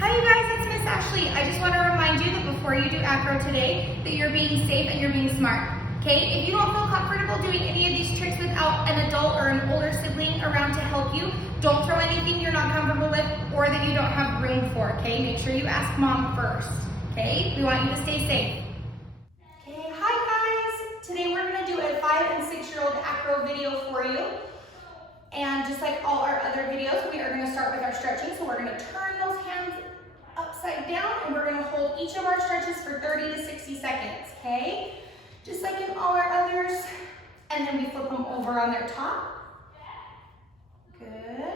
Hi you guys, it's Miss Ashley. I just want to remind you that before you do acro today, that you're being safe and you're being smart. Okay? If you don't feel comfortable doing any of these tricks without an adult or an older sibling around to help you, don't throw anything you're not comfortable with or that you don't have room for. Okay? Make sure you ask mom first. Okay? We want you to stay safe. Okay, hi guys. Today we're going to do a 5 and 6-year-old acro video for you. And just like all our other videos, we are going to start with our stretching. So we're going to turn those hands upside down and we're going to hold each of our stretches for 30 to 60 seconds, okay? Just like in all our others. And then we flip them over on their top. Good.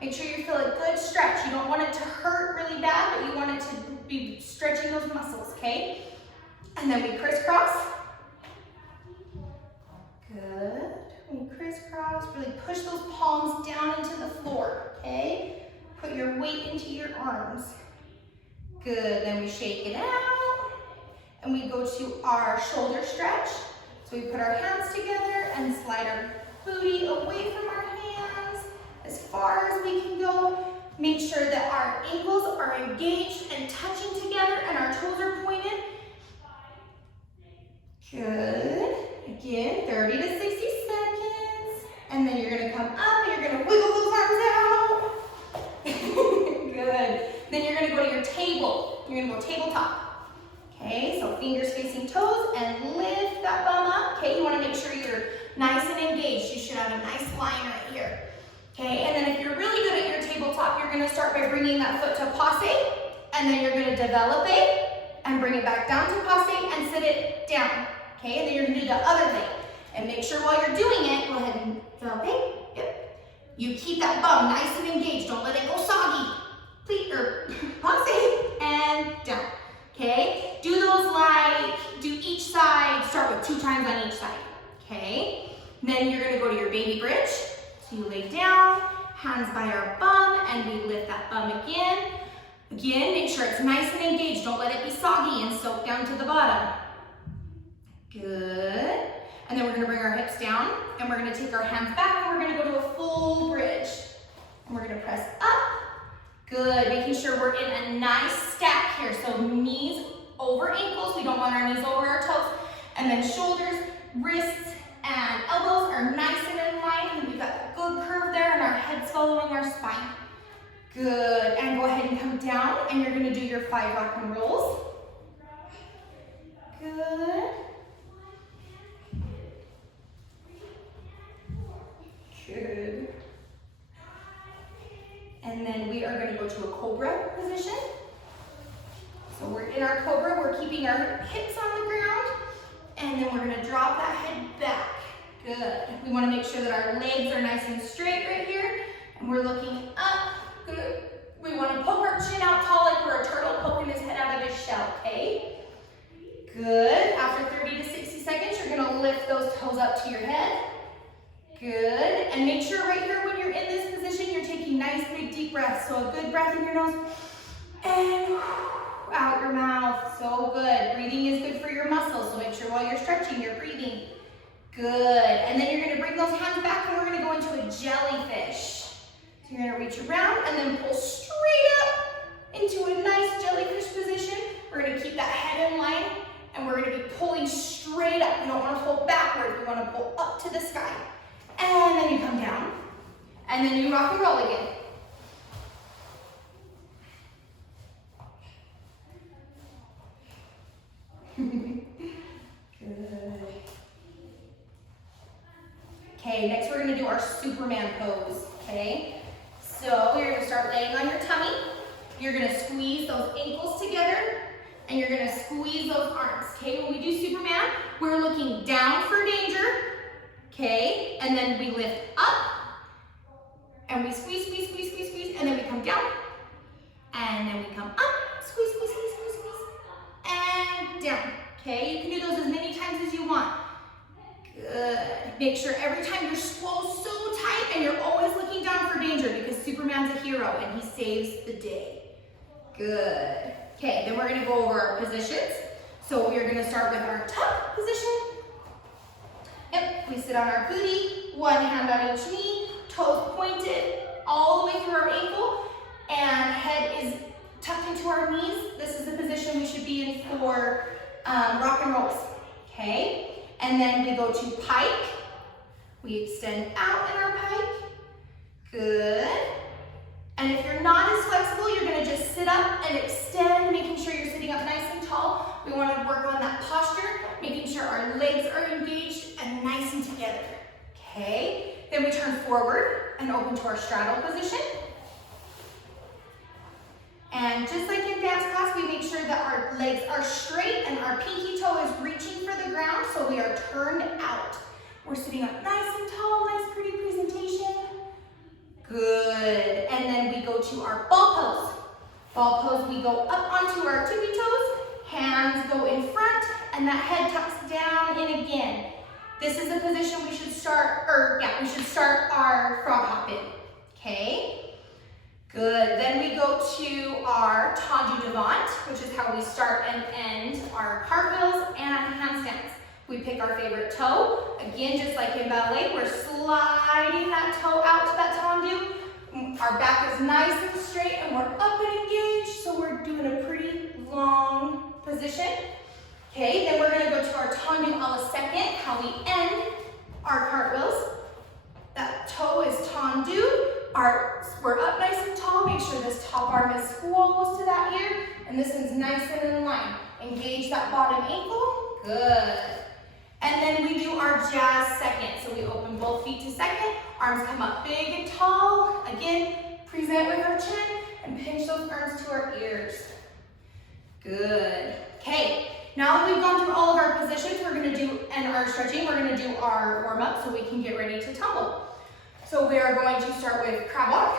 Make sure you feel a good stretch. You don't want it to hurt really bad, but you want it to be stretching those muscles, okay? And then we crisscross. Good. We crisscross, really push those palms down into the floor, okay? Put your weight into your arms. Good, then we shake it out, and we go to our shoulder stretch. So we put our hands together and slide our booty away from our hands as far as we can go. Make sure that our ankles are engaged and touching together and our toes are pointed. Good. Again, 30 to 60 seconds. And then you're gonna come up and you're gonna wiggle those arms out. Good. Then you're gonna go to your table. You're gonna go tabletop. Okay, so fingers facing toes and lift that bum up. Okay, you wanna make sure you're nice and engaged. You should have a nice line right here. Okay, and then if you're really good at your tabletop, you're gonna start by bringing that foot to passe, and then you're gonna develop it and bring it back down to passe and sit it down. Okay, and then you're gonna do the other leg. And make sure while you're doing it, go ahead and develop it. Yep. You keep that bum nice and engaged. Don't let it go soggy. Please, or passe and down. Okay, do those do each side, start with 2 times on each side. Okay, and then you're gonna go to your baby bridge. So you lay down, hands by our bum, and we lift that bum again. Again, make sure it's nice and engaged. Don't let it be soggy and soak down to the bottom. Good. And then we're gonna bring our hips down and we're gonna take our hands back and we're gonna go to a full bridge. And we're gonna press up. Good, making sure we're in a nice stack here. So knees over ankles. We don't want our knees over our toes. And then shoulders, wrists, and elbows are nice and in line. And we've got a good curve there and our head's following our spine. Good, and go ahead and come down and you're gonna do your 5 rock and rolls. Good. Good. And then we are going to go to a cobra position. So we're in our cobra, we're keeping our hips on the ground, and then we're going to drop that head back. Good. We want to make sure that our legs are nice and straight right here, and we're looking up. Good. We want to poke our chin out tall like we're a turtle poking his head out of his shell, okay? Good. After 30 to 60 seconds, you're going to lift those toes up to your head. Good, and make sure right here when you're in this position, you're taking nice big deep breaths. So a good breath in your nose and out your mouth. So good. Breathing is good for your muscles, so make sure while you're stretching, you're breathing. Good, and then you're gonna bring those hands back and we're gonna go into a jellyfish. So you're gonna reach around and then pull straight up into a nice jellyfish position. We're gonna keep that head in line and we're gonna be pulling straight up. We don't wanna pull backward, we wanna pull up to the sky. And then you come down, and then you rock and roll again. Good. Okay, next we're gonna do our Superman pose, okay? So you're gonna start laying on your tummy. You're gonna squeeze those ankles together, and you're gonna squeeze those arms, okay? When we do Superman, we're looking down for danger. Okay, and then we lift up, and we squeeze, squeeze, squeeze, squeeze, squeeze, and then we come down, and then we come up, squeeze, squeeze, squeeze, squeeze, squeeze, and down. Okay, you can do those as many times as you want. Good. Make sure every time you're so tight, and you're always looking down for danger because Superman's a hero and he saves the day. Good. Okay, then we're gonna go over our positions. So we're gonna start with our tuck position. Yep, we sit on our booty, one hand on each knee, toes pointed all the way through our ankle, and head is be in for rock and rolls, okay? And then we go to pike. We extend out in our pike. Good. And if you're not as flexible, you're gonna just sit up and extend, making sure you're sitting up nice and tall. We wanna work on that posture, making sure our legs are engaged and nice and together, okay? Then we turn forward and open to our straddle position. And just like in dance class, we make sure that our legs are straight and our pinky toe is reaching for the ground, so we are turned out. We're sitting up nice and tall, nice pretty presentation. Good. And then we go to our ball pose. Ball pose, we go up onto our tippy toes, hands go in front, and that head tucks down in again. This is the position we should start, we should start our frog hop in, okay? Good, then we go to our tendu devant, which is how we start and end our cartwheels and handstands. We pick our favorite toe. Again, just like in ballet, we're sliding that toe out to that tendu. Our back is nice and straight and we're up and engaged, so we're doing a pretty long position. Okay, then we're gonna go to our tendu a la second, how we end our cartwheels. That toe is tendu. We're up nice and tall. Make sure this top arm is close to that ear, and this one's nice and in line. Engage that bottom ankle. Good. And then we do our jazz second. So we open both feet to second. Arms come up big and tall. Again, present with our chin and pinch those arms to our ears. Good. Okay. Now that we've gone through all of our positions, and our stretching, we're gonna do our warm up so we can get ready to tumble. So we are going to start with crab walk.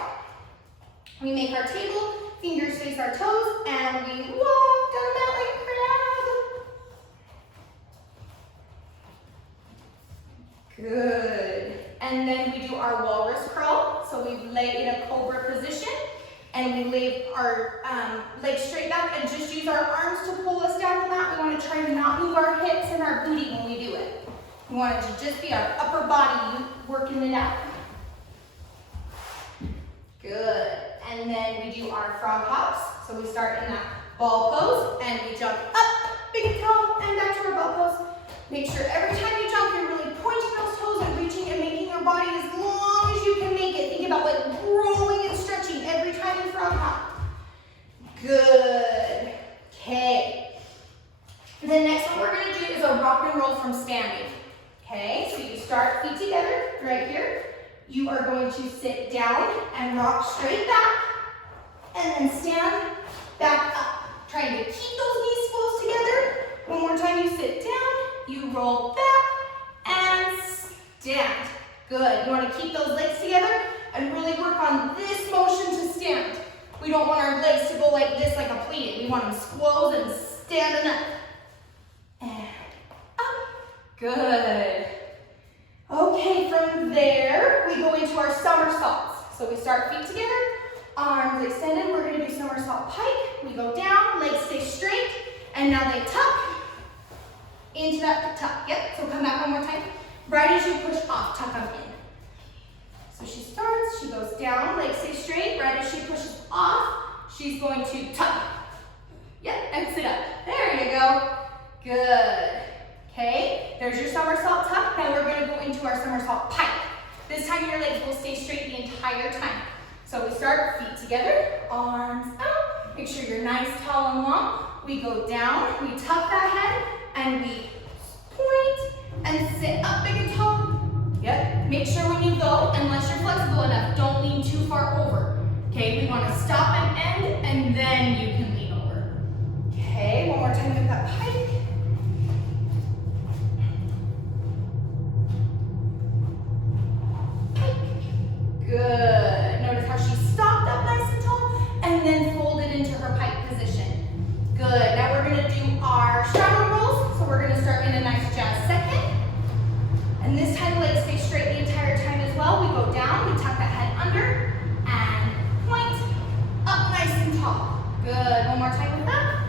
We make our table, fingers face our toes, and we walk down the mat like a crab. Good. And then we do our walrus crawl. So we lay in a cobra position, and we lay our legs straight back and just use our arms to pull us down the mat. We want to try to not move our hips and our booty when we do it. We want it to just be our upper body working it out. Good. And then we do our frog hops. So we start in that ball pose and we jump up, big and tall, and back to our ball pose. Make sure every time you jump, you're really pointing those toes and reaching and making your body as long as you can make it. Think about like rolling and stretching every time you frog hop. Good. Okay. The next one we're going to do is a rock and roll from standing. Okay, so you start feet together right here. You are going to sit down and rock straight back, and then stand back up. Trying to keep those knees close together. One more time, you sit down, you roll back, and stand. Good. You want to keep those legs together and really work on this motion to stand. We don't want our legs to go like this, like a pleated. We want them closed and standing up. And up. Good. Okay, from there, we go into our somersaults. So we start feet together, arms extended. We're going to do somersault pike. We go down, legs stay straight, and now they tuck into that tuck. Yep, so come back one more time. Right as you push off, tuck them in. So she starts, she goes down, legs stay straight. Right as she pushes off, she's going to tuck. Yep, and sit up. There you go. Good. Okay, there's your somersault tuck. Now we're going to go into our somersault pike. This time your legs will stay straight the entire time. So we start feet together, arms out. Make sure you're nice, tall, and long. We go down, we tuck that head, and we point and sit up big and tall. Yep, make sure when you go, unless you're flexible enough, don't lean too far over. Okay, we want to stop and end, and then you can lean over. Okay, one more time with that pike. Good. Notice how she stopped up nice and tall and then folded into her pike position. Good. Now we're going to do our straddle rolls. So we're going to start in a nice jazz second. And this time legs stay straight the entire time as well. We go down, we tuck that head under, and point up nice and tall. Good. One more time with that.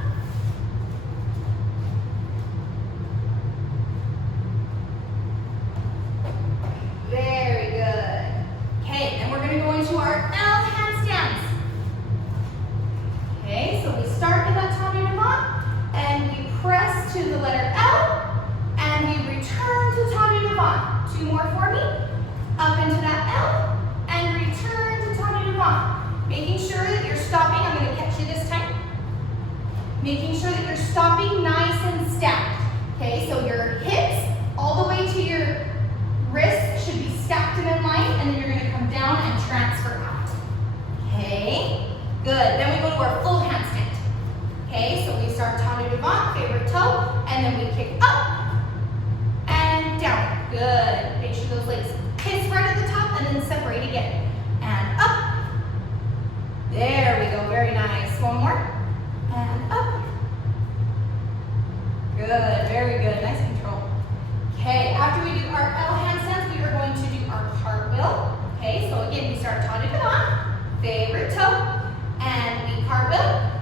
Very good. Okay, then we're going to go into our L handstands. Okay, so we start in that tendu devant, 2 more for me. Up into that L and return to tas de devant. Making sure that you're stopping. I'm going to catch you this time. Making sure that you're stopping nice and stacked. Okay, so your hips all the way to your wrists should be stacked and in line, and then you're going to come down and transfer out. Okay, good. Then we go to our full handstand. Okay, so we start tas de devant, favorite toe, and then we kick up and down. Good. Make sure those legs kiss right at the top and then separate again. And up. There we go. Very nice. One more. And up. Good. Very good. Nice control. Okay, after we do our L handstands, we are going to do our cartwheel. Okay, so again, we start tas de devant, favorite toe, and we cartwheel.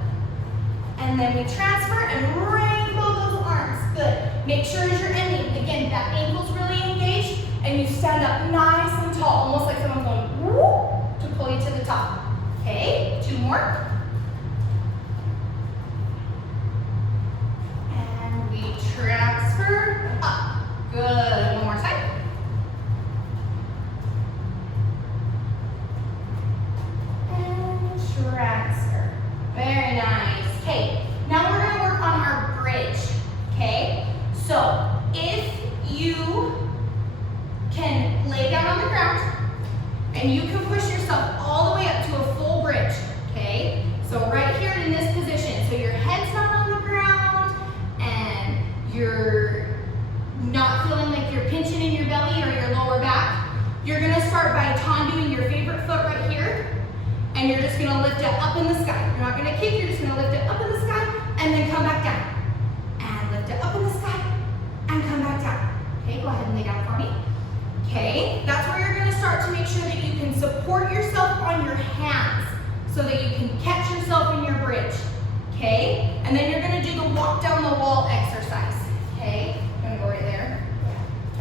And then we transfer and rainbow those arms. Good. Make sure as you're ending, again, that ankle's really engaged, and you stand up nice and tall, almost like someone's going whoop to pull you to the top. Okay, 2 more. And we transfer up. Good. One more time. And transfer. Very nice. Okay, now we're going to work on our bridge. Okay, so if you can lay down on the ground and you can push yourself all the way up to a full bridge. Okay, so right here in this position, so your head's not on the ground and you're not feeling like you're pinching in your belly or your lower back. You're going to start by tondoing your favorite foot right here, and you're just going to lift it up in the sky. You're not going to kick, you're just going to lift it up in the sky and then come back down. And lift it up in the sky and come back down. Okay, go ahead and lay down for me. Okay, that's where you're going to start to make sure that you can support yourself on your hands so that you can catch yourself in your bridge. Okay, and then you're going to do the walk down the wall exercise. Okay, I'm going to go right there.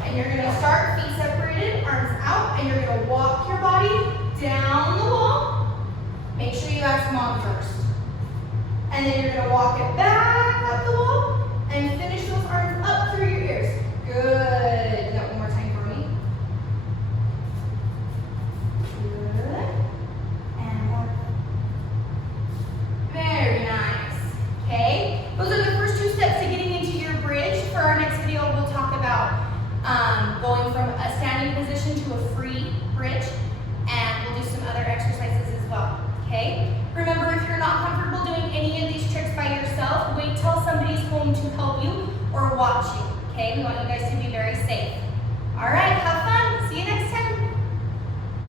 And you're going to start feet separated, arms out, and you're going to walk your body down the wall. Make sure you ask mom first. And then you're going to walk it back up the wall and finish those arms up through your ears. Good. Do that one more time for me. Good. And up. Very nice. Okay. Those are the first 2 steps to getting into your bridge. For our next video, we'll talk about going from a standing position to a free bridge. And we'll do some other exercises as well. Okay? Remember, if you're not comfortable doing any of these tricks by yourself, wait till somebody's home to help you or watch you. Okay? We want you guys to be very safe.